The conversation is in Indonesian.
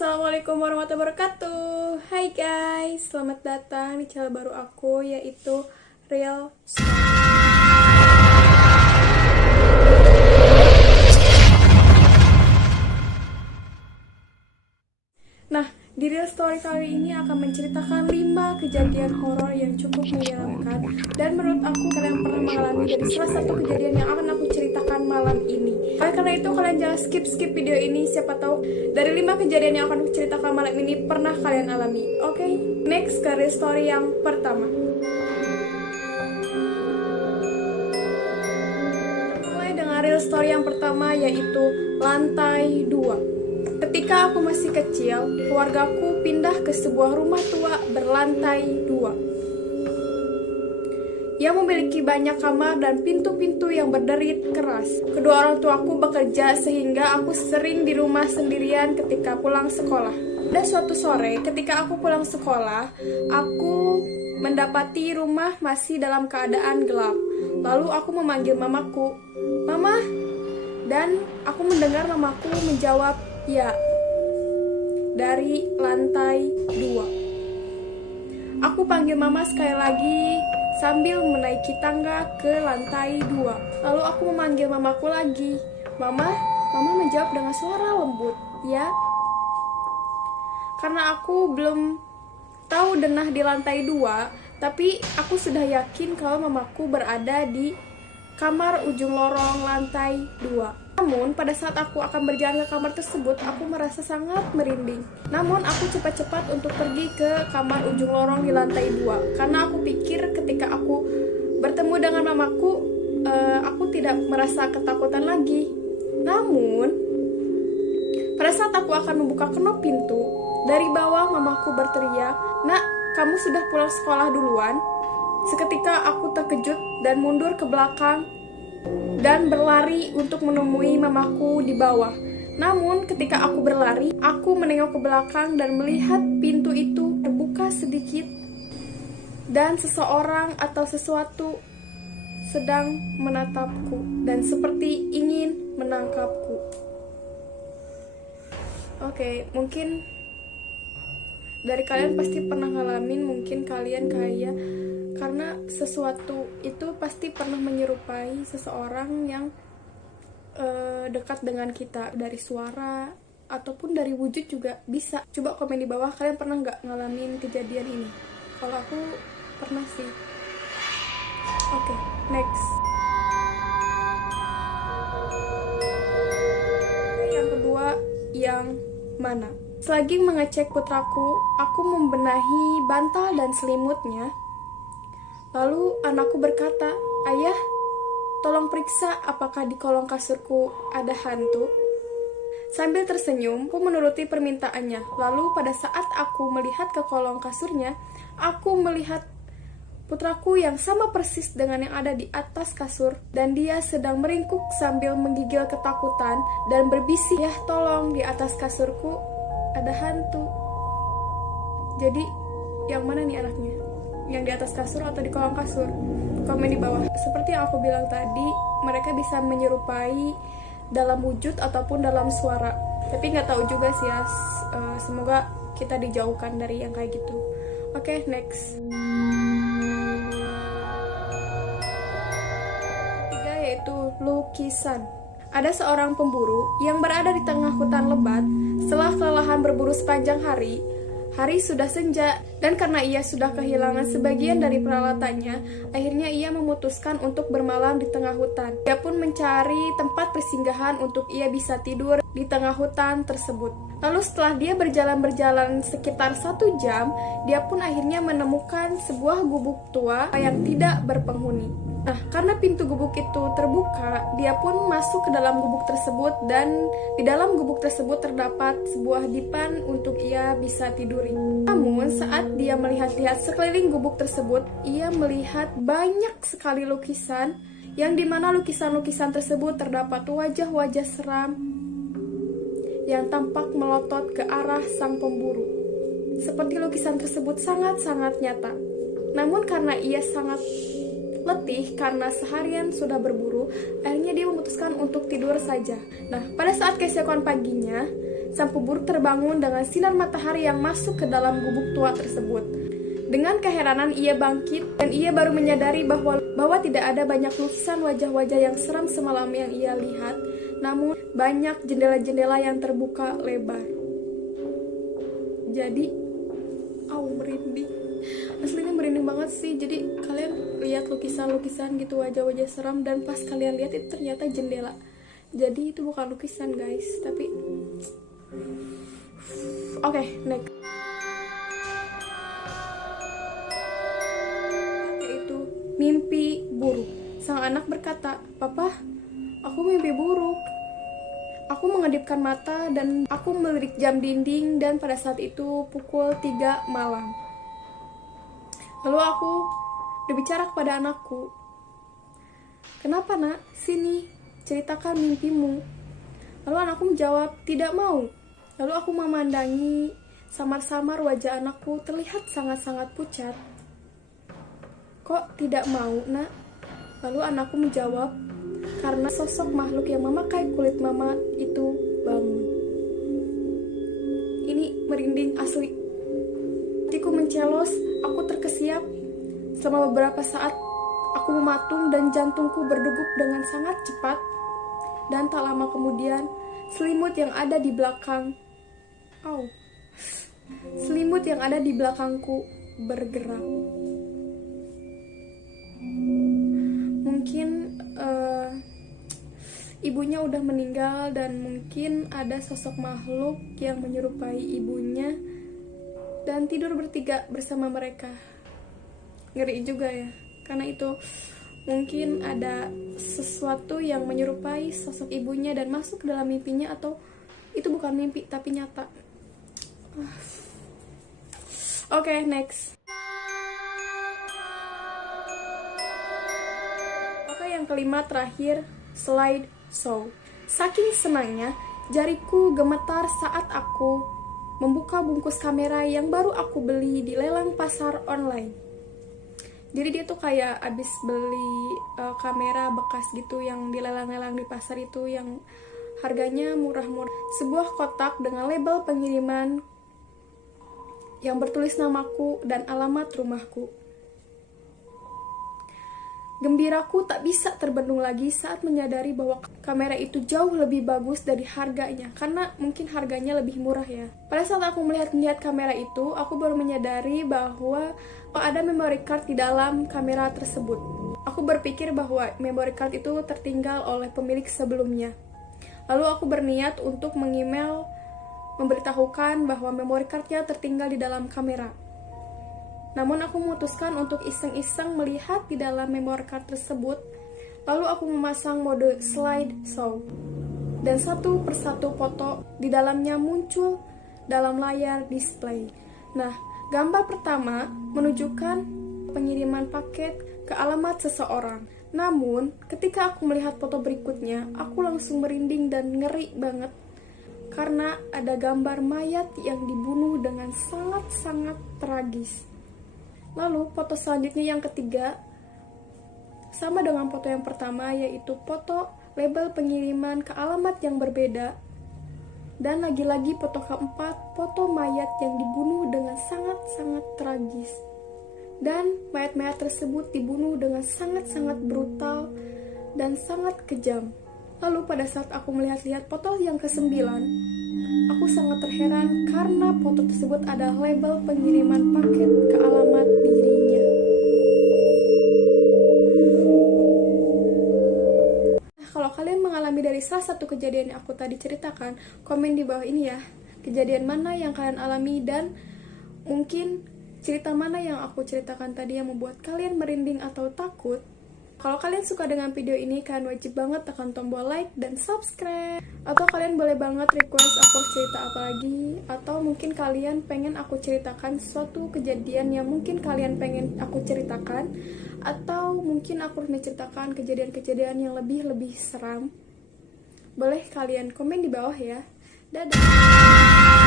Assalamualaikum warahmatullahi wabarakatuh. Hai guys, selamat datang di channel baru aku, yaitu Real Story. Nah, di Real Story kali ini akan menceritakan 5 kejadian horor yang cukup menyeramkan, dan menurut aku kalian pernah mengalami dari salah satu kejadian yang akan aku ceritakan malam ini. Oleh karena itu kalian jangan skip video ini, siapa tahu dari 5 kejadian yang akan aku ceritakan malam ini pernah kalian alami. Oke, next ke Real Story yang pertama. Mulai dengan Real Story yang pertama, yaitu lantai 2. Ketika aku masih kecil, keluargaku pindah ke sebuah rumah tua berlantai 2 yang memiliki banyak kamar dan pintu-pintu yang berderit keras. Kedua orang tuaku bekerja sehingga aku sering di rumah sendirian ketika pulang sekolah. Pada suatu sore, ketika aku pulang sekolah, aku mendapati rumah masih dalam keadaan gelap. Lalu aku memanggil mamaku, "Mama!" Dan aku mendengar mamaku menjawab, "Ya," dari lantai 2. Aku panggil mama sekali lagi sambil menaiki tangga ke lantai 2. Lalu aku memanggil mamaku lagi, "Mama." Mama menjawab dengan suara lembut, "Ya." Karena aku belum tahu denah di lantai 2, tapi aku sudah yakin kalau mamaku berada di kamar ujung lorong lantai 2. Namun, pada saat aku akan berjalan ke kamar tersebut, aku merasa sangat merinding. Namun, aku cepat-cepat untuk pergi ke kamar ujung lorong di lantai 2. Karena aku pikir ketika aku bertemu dengan mamaku, aku tidak merasa ketakutan lagi. Namun, pada saat aku akan membuka kenop pintu, dari bawah mamaku berteriak, "Nak, kamu sudah pulang sekolah duluan?" Seketika aku terkejut dan mundur ke belakang dan berlari untuk menemui mamaku di bawah. Namun ketika aku berlari, aku menengok ke belakang dan melihat pintu itu terbuka sedikit dan seseorang atau sesuatu sedang menatapku dan seperti ingin menangkapku. Oke, mungkin dari kalian pasti pernah ngalamin, mungkin kalian kayak karena sesuatu itu pasti pernah menyerupai seseorang yang dekat dengan kita, dari suara ataupun dari wujud juga bisa. Coba komen di bawah, kalian pernah nggak ngalamin kejadian ini? Kalau aku pernah sih. Oke, next. Yang kedua, yang mana? Selagi mengecek putraku, aku membenahi bantal dan selimutnya. Lalu anakku berkata, "Ayah, tolong periksa apakah di kolong kasurku ada hantu." Sambil tersenyum, aku menuruti permintaannya. Lalu pada saat aku melihat ke kolong kasurnya, aku melihat putraku yang sama persis dengan yang ada di atas kasur, dan dia sedang meringkuk sambil menggigil ketakutan dan berbisik, "Ya, tolong, di atas kasurku ada hantu." Jadi, yang mana nih anaknya? Yang di atas kasur atau di kolong kasur? Komen di bawah. Seperti yang aku bilang tadi, mereka bisa menyerupai dalam wujud ataupun dalam suara. Tapi nggak tahu juga sih ya. Semoga kita dijauhkan dari yang kayak gitu. Oke, next. Ketiga, yaitu lukisan. Ada seorang pemburu yang berada di tengah hutan lebat. Setelah kelelahan berburu sepanjang hari, hari sudah senja, dan karena ia sudah kehilangan sebagian dari peralatannya, akhirnya ia memutuskan untuk bermalam di tengah hutan. Dia pun mencari tempat persinggahan untuk ia bisa tidur di tengah hutan tersebut. Lalu setelah dia berjalan sekitar 1 jam, dia pun akhirnya menemukan sebuah gubuk tua yang tidak berpenghuni. Nah, karena pintu gubuk itu terbuka, dia pun masuk ke dalam gubuk tersebut, dan di dalam gubuk tersebut terdapat sebuah dipan untuk ia bisa tiduri. Namun, saat dia melihat-lihat sekeliling gubuk tersebut, ia melihat banyak sekali lukisan, yang dimana lukisan-lukisan tersebut terdapat wajah-wajah seram yang tampak melotot ke arah sang pemburu. Seperti lukisan tersebut sangat-sangat nyata. Namun karena ia sangat letih karena seharian sudah berburu, akhirnya dia memutuskan untuk tidur saja. Nah, pada saat keesokan paginya, sang pemburu terbangun dengan sinar matahari yang masuk ke dalam gubuk tua tersebut. Dengan keheranan ia bangkit dan ia baru menyadari bahwa tidak ada banyak lukisan wajah-wajah yang seram semalam yang ia lihat, namun banyak jendela-jendela yang terbuka lebar. Jadi, merinding. Aslinya merinding banget sih. Jadi kalian lihat lukisan-lukisan gitu, wajah-wajah seram, dan pas kalian lihat itu ternyata jendela. Jadi itu bukan lukisan guys, tapi oke, next. Yaitu mimpi buruk. Sang anak berkata, "Papa, aku mimpi buruk. Aku mengedipkan mata dan aku melirik jam dinding dan pada saat itu pukul 3 malam. Lalu aku berbicara kepada anakku, 'Kenapa nak? Sini, ceritakan mimpimu.' Lalu anakku menjawab, 'Tidak mau.' Lalu aku memandangi samar-samar wajah anakku terlihat sangat-sangat pucat. 'Kok tidak mau, nak?' Lalu anakku menjawab, 'Karena sosok makhluk yang memakai kulit mama itu bangun.'" Ini merinding asli. Hatiku mencelos, aku terkesiap. Selama beberapa saat, aku mematung dan jantungku berdegup dengan sangat cepat. Dan tak lama kemudian, selimut yang ada di belakangku bergerak. Mungkin ibunya udah meninggal dan mungkin ada sosok makhluk yang menyerupai ibunya dan tidur bertiga bersama mereka. Ngeri juga ya, karena itu mungkin ada sesuatu yang menyerupai sosok ibunya dan masuk ke dalam mimpinya, atau itu bukan mimpi tapi nyata. Oke, next. Oke, yang kelima terakhir, slide show. Saking senangnya, jariku gemetar saat aku membuka bungkus kamera yang baru aku beli di lelang pasar online. Jadi dia tuh kayak abis beli kamera bekas gitu yang dilelang-lelang di pasar itu yang harganya murah-murah. Sebuah kotak dengan label pengiriman yang bertulis namaku dan alamat rumahku. Gembiraku tak bisa terbendung lagi saat menyadari bahwa kamera itu jauh lebih bagus dari harganya, karena mungkin harganya lebih murah ya. Pada saat aku melihat kamera itu, aku baru menyadari bahwa ada memory card di dalam kamera tersebut. Aku berpikir bahwa memory card itu tertinggal oleh pemilik sebelumnya. Lalu aku berniat untuk mengemail memberitahukan bahwa memory cardnya tertinggal di dalam kamera. Namun aku memutuskan untuk iseng-iseng melihat di dalam memory card tersebut. Lalu aku memasang mode slide show. Dan satu persatu foto di dalamnya muncul dalam layar display. Nah, gambar pertama menunjukkan pengiriman paket ke alamat seseorang. Namun, ketika aku melihat foto berikutnya, aku langsung merinding dan ngeri banget. Karena ada gambar mayat yang dibunuh dengan sangat-sangat tragis. Lalu foto selanjutnya yang ketiga sama dengan foto yang pertama, yaitu foto label pengiriman ke alamat yang berbeda. Dan lagi-lagi foto keempat, foto mayat yang dibunuh dengan sangat-sangat tragis. Dan mayat-mayat tersebut dibunuh dengan sangat-sangat brutal dan sangat kejam. Lalu pada saat aku melihat-lihat foto yang ke-9, aku sangat terheran karena foto tersebut ada label pengiriman paket ke alamat dirinya. Nah, kalau kalian mengalami dari salah satu kejadian yang aku tadi ceritakan, komen di bawah ini ya. Kejadian mana yang kalian alami dan mungkin cerita mana yang aku ceritakan tadi yang membuat kalian merinding atau takut. Kalau kalian suka dengan video ini, kalian wajib banget tekan tombol like dan subscribe. Atau kalian boleh banget request aku cerita apa lagi. Atau mungkin kalian pengen aku ceritakan suatu kejadian yang mungkin kalian pengen aku ceritakan. Atau mungkin aku menceritakan kejadian-kejadian yang lebih seram. Boleh kalian komen di bawah ya. Dadah!